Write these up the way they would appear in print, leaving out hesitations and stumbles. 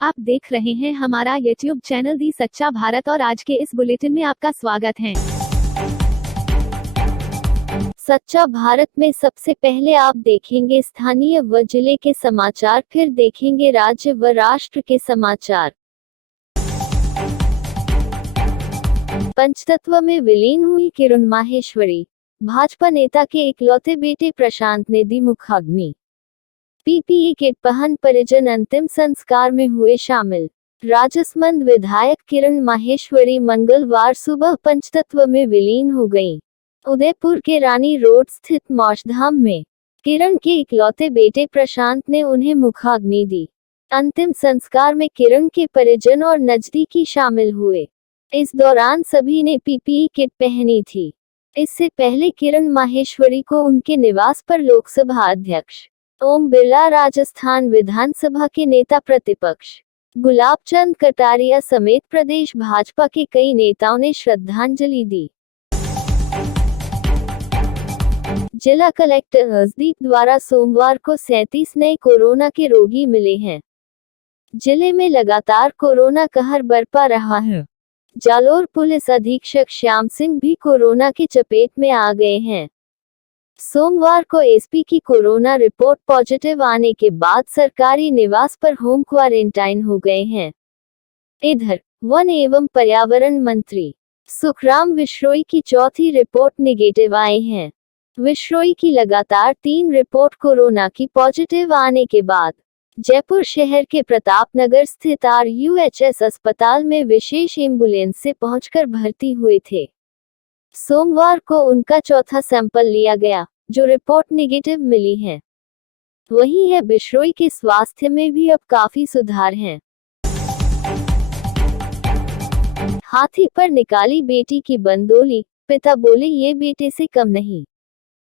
आप देख रहे हैं हमारा YouTube चैनल दी सच्चा भारत और आज के इस बुलेटिन में आपका स्वागत है। सच्चा भारत में सबसे पहले आप देखेंगे स्थानीय व जिले के समाचार, फिर देखेंगे राज्य व राष्ट्र के समाचार। पंचतत्व में विलीन हुई किरण माहेश्वरी, भाजपा नेता के इकलौते बेटे प्रशांत ने दी मुखाग्नि। पीपीई किट पहन परिजन अंतिम संस्कार में हुए शामिल। राजसमंद विधायक किरण माहेश्वरी मंगलवार सुबह पंचतत्व में विलीन हो गईं। उदयपुर के रानी रोड स्थित मौक्षधाम में किरण के इकलौते बेटे प्रशांत ने उन्हें मुखाग्नि दी। अंतिम संस्कार में किरण के परिजन और नजदीकी शामिल हुए। इस दौरान सभी ने पीपीई किट पहनी थी। इससे पहले किरण माहेश्वरी को उनके निवास पर लोकसभा अध्यक्ष ओम बिरला, राजस्थान विधानसभा के नेता प्रतिपक्ष गुलाब चंद कटारिया समेत प्रदेश भाजपा के कई नेताओं ने श्रद्धांजलि दी। जिला कलेक्टर हरदीप द्वारा सोमवार को 37 नए कोरोना के रोगी मिले हैं। जिले में लगातार कोरोना कहर बरपा रहा है। जालोर पुलिस अधीक्षक श्याम सिंह भी कोरोना की चपेट में आ गए हैं। सोमवार को एसपी की कोरोना रिपोर्ट पॉजिटिव आने के बाद सरकारी निवास पर होम क्वारंटाइन हो गए हैं। इधर वन एवं पर्यावरण मंत्री सुखराम विश्नोई की चौथी रिपोर्ट नेगेटिव आई है। विश्नोई की लगातार 3 रिपोर्ट कोरोना की पॉजिटिव आने के बाद जयपुर शहर के प्रताप नगर स्थित RUHS अस्पताल में विशेष एम्बुलेंस से पहुंचकर भर्ती हुए थे। सोमवार को उनका चौथा सैंपल लिया गया, जो रिपोर्ट नेगेटिव मिली है। वहीं है विश्नोई के स्वास्थ्य में भी अब काफी सुधार है। हाथी पर निकाली बेटी की बंदोली, पिता बोले ये बेटे से कम नहीं।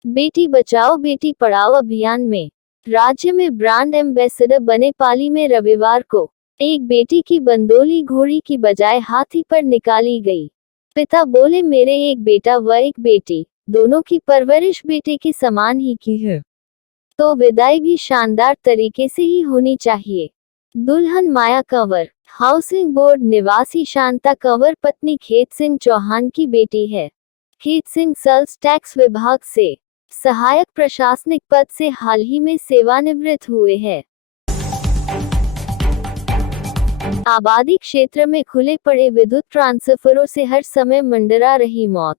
बेटी बचाओ बेटी पढ़ाओ अभियान में राज्य में ब्रांड एम्बेसडर बने पाली में रविवार को एक बेटी की बंदोली घोड़ी की बजाय हाथी पर निकाली गई। पिता बोले मेरे एक बेटा व एक बेटी, दोनों की परवरिश बेटे के समान ही की है, तो विदाई भी शानदार तरीके से ही होनी चाहिए। दुल्हन माया कंवर हाउसिंग बोर्ड निवासी शांता कंवर पत्नी खेत सिंह चौहान की बेटी है। खेत सिंह सेल्स टैक्स विभाग से सहायक प्रशासनिक पद से हाल ही में सेवानिवृत्त हुए हैं। आबादी क्षेत्र में खुले पड़े विद्युत ट्रांसफार्मरों से हर समय मंडरा रही मौत।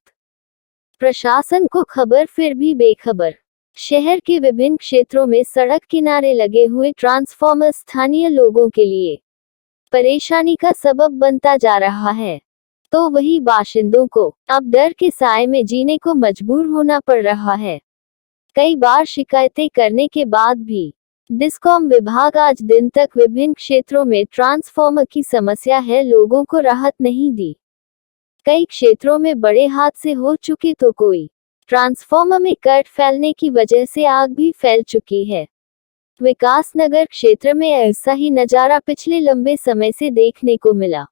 प्रशासन को खबर फिर भी बेखबर। शहर के विभिन्न क्षेत्रों में सड़क किनारे लगे हुए ट्रांसफार्मर स्थानीय लोगों के लिए परेशानी का सबब बनता जा रहा है, तो वही बाशिंदों को अब डर के साए में जीने को मजबूर होना पड़ रहा है। कई बार शिकायतें करने के बाद भी डिस्कॉम विभाग आज दिन तक विभिन्न क्षेत्रों में ट्रांसफार्मर की समस्या है लोगों को राहत नहीं दी। कई क्षेत्रों में बड़े हादसे हो चुके तो कोई ट्रांसफार्मर में करंट फैलने की वजह से आग भी फैल चुकी है। विकास नगर क्षेत्र में ऐसा ही नजारा पिछले लंबे समय से देखने को मिला।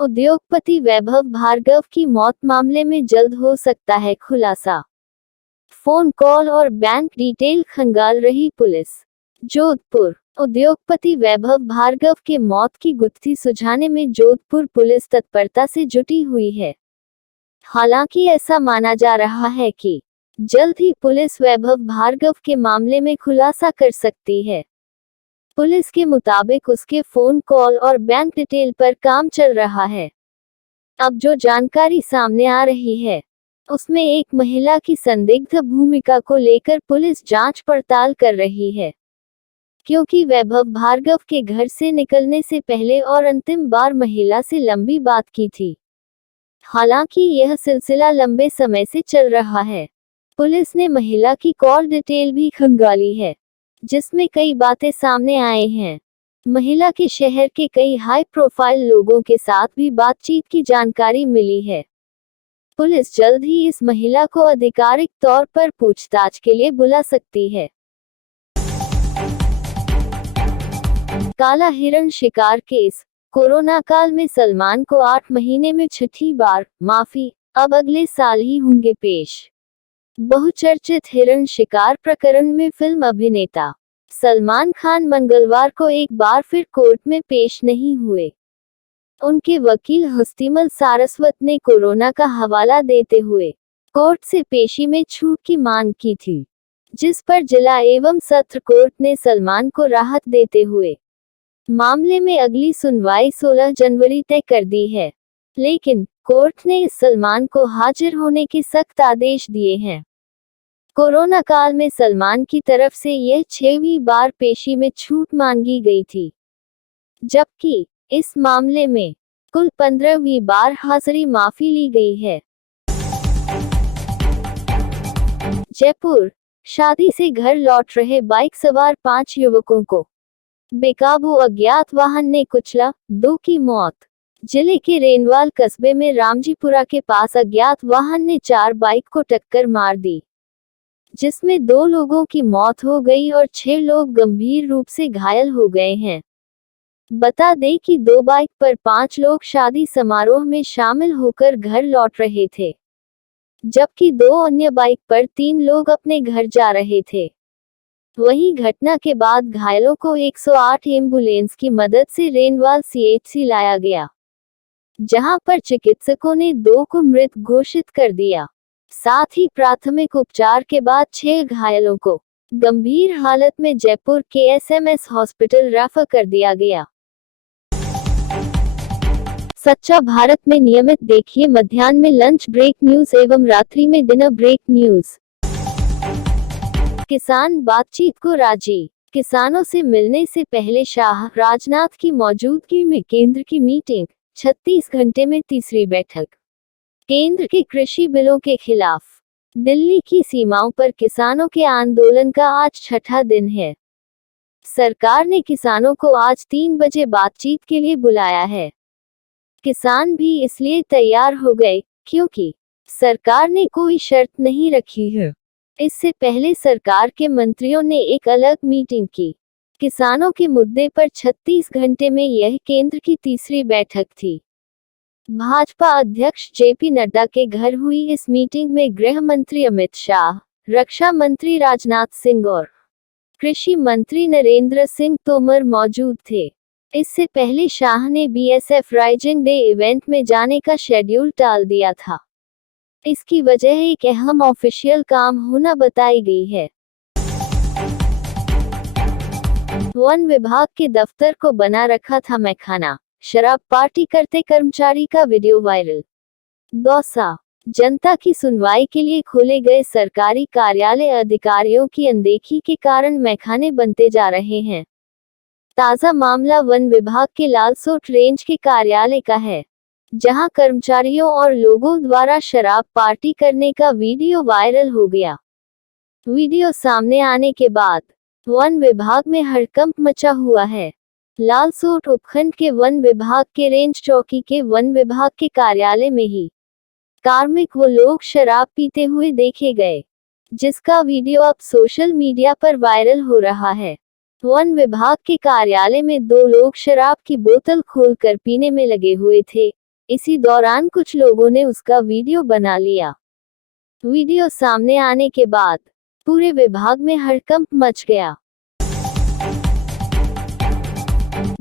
उद्योगपति वैभव भार्गव की मौत मामले में जल्द हो सकता है खुलासा। फोन कॉल और बैंक डिटेल खंगाल रही पुलिस। जोधपुर उद्योगपति वैभव भार्गव के मौत की गुत्थी सुलझाने में जोधपुर पुलिस तत्परता से जुटी हुई है। हालांकि ऐसा माना जा रहा है कि जल्द ही पुलिस वैभव भार्गव के मामले में खुलासा कर सकती है। पुलिस के मुताबिक उसके फोन कॉल और बैंक डिटेल पर काम चल रहा है। अब जो जानकारी सामने आ रही है उसमें एक महिला की संदिग्ध भूमिका को लेकर पुलिस जांच पड़ताल कर रही है, क्योंकि वैभव भार्गव के घर से निकलने से पहले और अंतिम बार महिला से लंबी बात की थी। हालांकि यह सिलसिला लंबे समय से चल रहा है। पुलिस ने महिला की कॉल डिटेल भी खंगाली है, जिसमें कई बातें सामने आए हैं। महिला के शहर के कई हाई प्रोफाइल लोगों के साथ भी बातचीत की जानकारी मिली है। पुलिस जल्द ही इस महिला को आधिकारिक तौर पर पूछताछ के लिए बुला सकती है। काला हिरण शिकार केस कोरोना काल में सलमान को 8 महीने में छठी बार माफी, अब अगले साल ही होंगे पेश। बहुचर्चित हिरण शिकार प्रकरण में फिल्म अभिनेता सलमान खान मंगलवार को एक बार फिर कोर्ट में पेश नहीं हुए। उनके वकील हस्तिमल सारस्वत ने कोरोना का हवाला देते हुए कोर्ट से पेशी में छूट की मांग की थी, जिस पर जिला एवं सत्र कोर्ट ने सलमान को राहत देते हुए मामले में अगली सुनवाई 16 जनवरी तय कर दी है। लेकिन कोर्ट ने सलमान को हाजिर होने के सख्त आदेश दिए हैं। कोरोना काल में सलमान की तरफ से यह 6वीं बार पेशी में छूट मांगी गई थी, जबकि इस मामले में कुल 15वीं बार हाजिरी माफी ली गई है। जयपुर, शादी से घर लौट रहे बाइक सवार 5 युवकों को बेकाबू अज्ञात वाहन ने कुचला, 2 की मौत। जिले के रेनवाल कस्बे में रामजीपुरा के पास अज्ञात वाहन ने 4 बाइक को टक्कर मार दी, जिसमें 2 लोगों की मौत हो गई और 6 लोग गंभीर रूप से घायल हो गए हैं। बता दें कि 2 बाइक पर 5 लोग शादी समारोह में शामिल होकर घर लौट रहे थे, जबकि 2 अन्य बाइक पर 3 लोग अपने घर जा रहे थे। वहीं घटना के बाद घायलों को 108 एम्बुलेंस की मदद से रेनवाल सीएचसी लाया गया, जहां पर चिकित्सकों ने 2 को मृत घोषित कर दिया। साथ ही प्राथमिक उपचार के बाद 6 घायलों को गंभीर हालत में जयपुर के एसएमएस हॉस्पिटल रेफर कर दिया गया। सच्चा भारत में नियमित देखिए मध्याह्न में लंच ब्रेक न्यूज एवं रात्रि में डिनर ब्रेक न्यूज। किसान बातचीत को राजी। किसानों से मिलने से पहले शाह राजनाथ की मौजूदगी में केंद्र की मीटिंग, 36 घंटे में तीसरी बैठक। केंद्र के कृषि बिलों के खिलाफ दिल्ली की सीमाओं पर किसानों के आंदोलन का आज 6ठा दिन है। सरकार ने किसानों को आज 3 बजे बातचीत के लिए बुलाया है। किसान भी इसलिए तैयार हो गए क्योंकि सरकार ने कोई शर्त नहीं रखी है। इससे पहले सरकार के मंत्रियों ने एक अलग मीटिंग की। किसानों के मुद्दे पर 36 घंटे में यह केंद्र की तीसरी बैठक थी। भाजपा अध्यक्ष जेपी नड्डा के घर हुई इस मीटिंग में गृह मंत्री अमित शाह, रक्षा मंत्री राजनाथ सिंह और कृषि मंत्री नरेंद्र सिंह तोमर मौजूद थे। इससे पहले शाह ने बीएसएफ राइजिंग डे इवेंट में जाने का शेड्यूल टाल दिया था। इसकी वजह एक अहम ऑफिशियल काम होना बताई गई है। वन विभाग के दफ्तर को बना रखा था मैखाना, शराब पार्टी करते कर्मचारी का वीडियो वायरल। दौसा, जनता की सुनवाई के लिए खोले गए सरकारी कार्यालय अधिकारियों की अनदेखी के कारण मैखाने बनते जा रहे हैं। ताजा मामला वन विभाग के लालसोट रेंज के कार्यालय का है, जहां कर्मचारियों और लोगों द्वारा शराब पार्टी करने का वीडियो वायरल हो गया। वीडियो सामने आने के बाद वन विभाग में हड़कंप मचा हुआ है। लालसोट उपखंड के वन विभाग के रेंज चौकी के वन विभाग के कार्यालय में ही कार्मिक व लोग शराब पीते हुए देखे गए, जिसका वीडियो अब सोशल मीडिया पर वायरल हो रहा है। वन विभाग के कार्यालय में 2 लोग शराब की बोतल खोलकर पीने में लगे हुए थे। इसी दौरान कुछ लोगों ने उसका वीडियो बना लिया। वीडियो सामने आने के बाद पूरे विभाग में हड़कंप मच गया।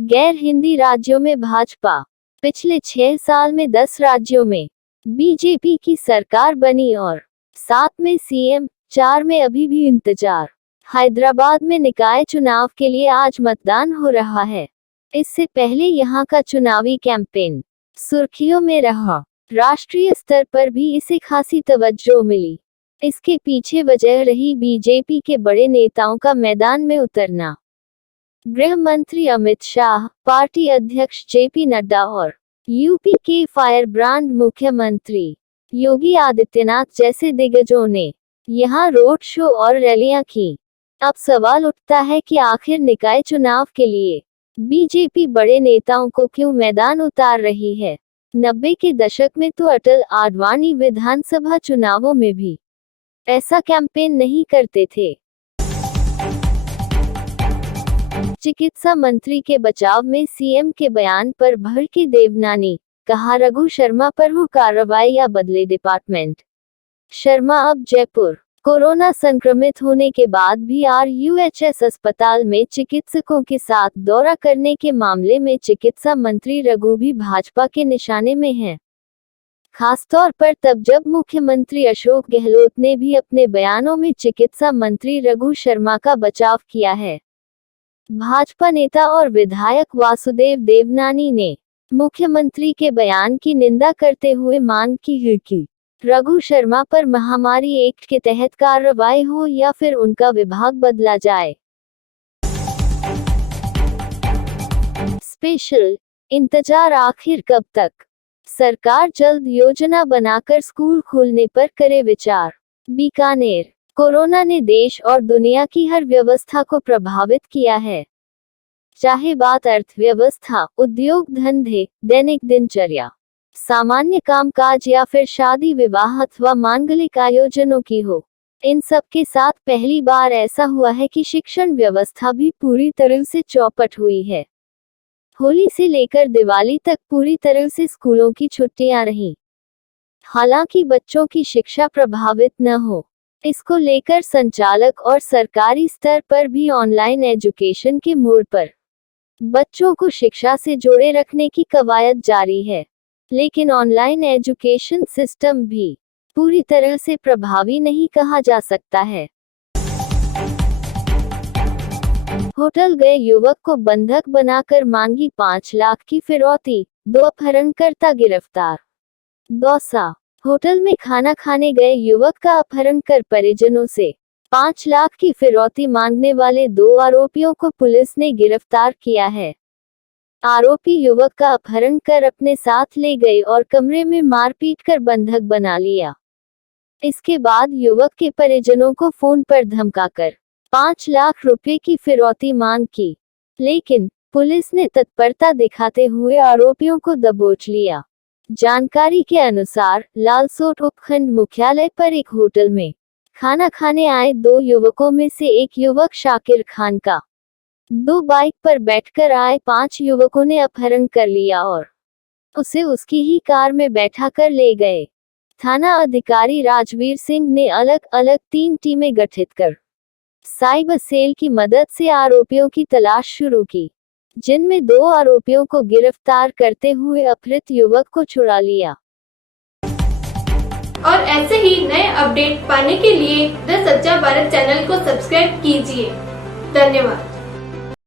गैर हिंदी राज्यों में भाजपा। पिछले 6 साल में 10 राज्यों में बीजेपी की सरकार बनी और 7 में सीएम, 4 में अभी भी इंतजार। हैदराबाद में निकाय चुनाव के लिए आज मतदान हो रहा है। इससे पहले यहां का चुनावी कैंपेन सुर्खियों में रहा। राष्ट्रीय स्तर पर भी इसे खासी तवज्जो मिली। इसके पीछे वजह रही बीजेपी के बड़े नेताओं का मैदान में उतरना। गृह मंत्री अमित शाह, पार्टी अध्यक्ष जेपी नड्डा और यूपी के फायर ब्रांड मुख्यमंत्री योगी आदित्यनाथ जैसे दिग्गजों ने यहां रोड शो और रैलियां की। अब सवाल उठता है कि आखिर निकाय चुनाव के लिए बीजेपी बड़े नेताओं को क्यों मैदान उतार रही है। 90 के दशक में तो अटल आडवाणी विधानसभा चुनावों में भी ऐसा कैंपेन नहीं करते थे। चिकित्सा मंत्री के बचाव में सीएम के बयान पर भड़की देवनानी, कहा रघु शर्मा पर हो कार्रवाई या बदले डिपार्टमेंट। शर्मा अब जयपुर। कोरोना संक्रमित होने के बाद भी RUHS अस्पताल में चिकित्सकों के साथ दौरा करने के मामले में चिकित्सा मंत्री रघु भी भाजपा के निशाने में हैं। खासतौर पर तब जब मुख्यमंत्री अशोक गहलोत ने भी अपने बयानों में चिकित्सा मंत्री रघु शर्मा का बचाव किया है। भाजपा नेता और विधायक वासुदेव देवनानी ने मुख्यमंत्री के बयान की निंदा करते हुए मांग की है कि रघु शर्मा पर महामारी एक्ट के तहत कार्रवाई हो या फिर उनका विभाग बदला जाए। स्पेशल इंतजार आखिर कब तक? सरकार जल्द योजना बनाकर स्कूल खोलने पर करे विचार। बीकानेर। कोरोना ने देश और दुनिया की हर व्यवस्था को प्रभावित किया है, चाहे बात अर्थव्यवस्था, उद्योग धंधे, दैनिक दिनचर्या, सामान्य कामकाज या फिर शादी विवाह अथवा मांगलिक आयोजनों की हो। इन सब के साथ पहली बार ऐसा हुआ है कि शिक्षण व्यवस्था भी पूरी तरह से चौपट हुई है। होली से लेकर दिवाली तक पूरी तरह से स्कूलों की छुट्टियां रहीं। हालांकि बच्चों की शिक्षा प्रभावित न हो, इसको लेकर संचालक और सरकारी स्तर पर भी ऑनलाइन एजुकेशन के मोड़ पर बच्चों को शिक्षा से जोड़े रखने की कवायद जारी है। लेकिन ऑनलाइन एजुकेशन सिस्टम भी पूरी तरह से प्रभावी नहीं कहा जा सकता है। होटल गए युवक को बंधक बनाकर मांगी 5 लाख की फिरौती, 2 अपहरणकर्ता गिरफ्तार। दौसा। होटल में खाना खाने गए युवक का अपहरण कर परिजनों से 5 लाख की फिरौती मांगने वाले 2 आरोपियों को पुलिस ने गिरफ्तार किया है। आरोपी युवक का अपहरण कर अपने साथ ले गए और कमरे में मारपीट कर बंधक बना लिया। इसके बाद युवक के परिजनों को फोन पर धमकाकर 5 लाख रुपए की फिरौती मांग की, लेकिन पुलिस ने तत्परता दिखाते हुए आरोपियों को दबोच लिया। जानकारी के अनुसार लालसोट उपखंड मुख्यालय पर एक होटल में खाना खाने आए 2 युवकों में से एक युवक शाकिर खान का 2 बाइक पर बैठकर आए 5 युवकों ने अपहरण कर लिया और उसे उसकी ही कार में बैठा कर ले गए। थाना अधिकारी राजवीर सिंह ने अलग अलग 3 टीमें गठित कर साइबर सेल की मदद से आरोपियों की तलाश शुरू की, जिनमें 2 आरोपियों को गिरफ्तार करते हुए अपहृत युवक को छुड़ा लिया। और ऐसे ही नए अपडेट पाने के लिए द सच्चा भारत चैनल को सब्सक्राइब कीजिए। धन्यवाद।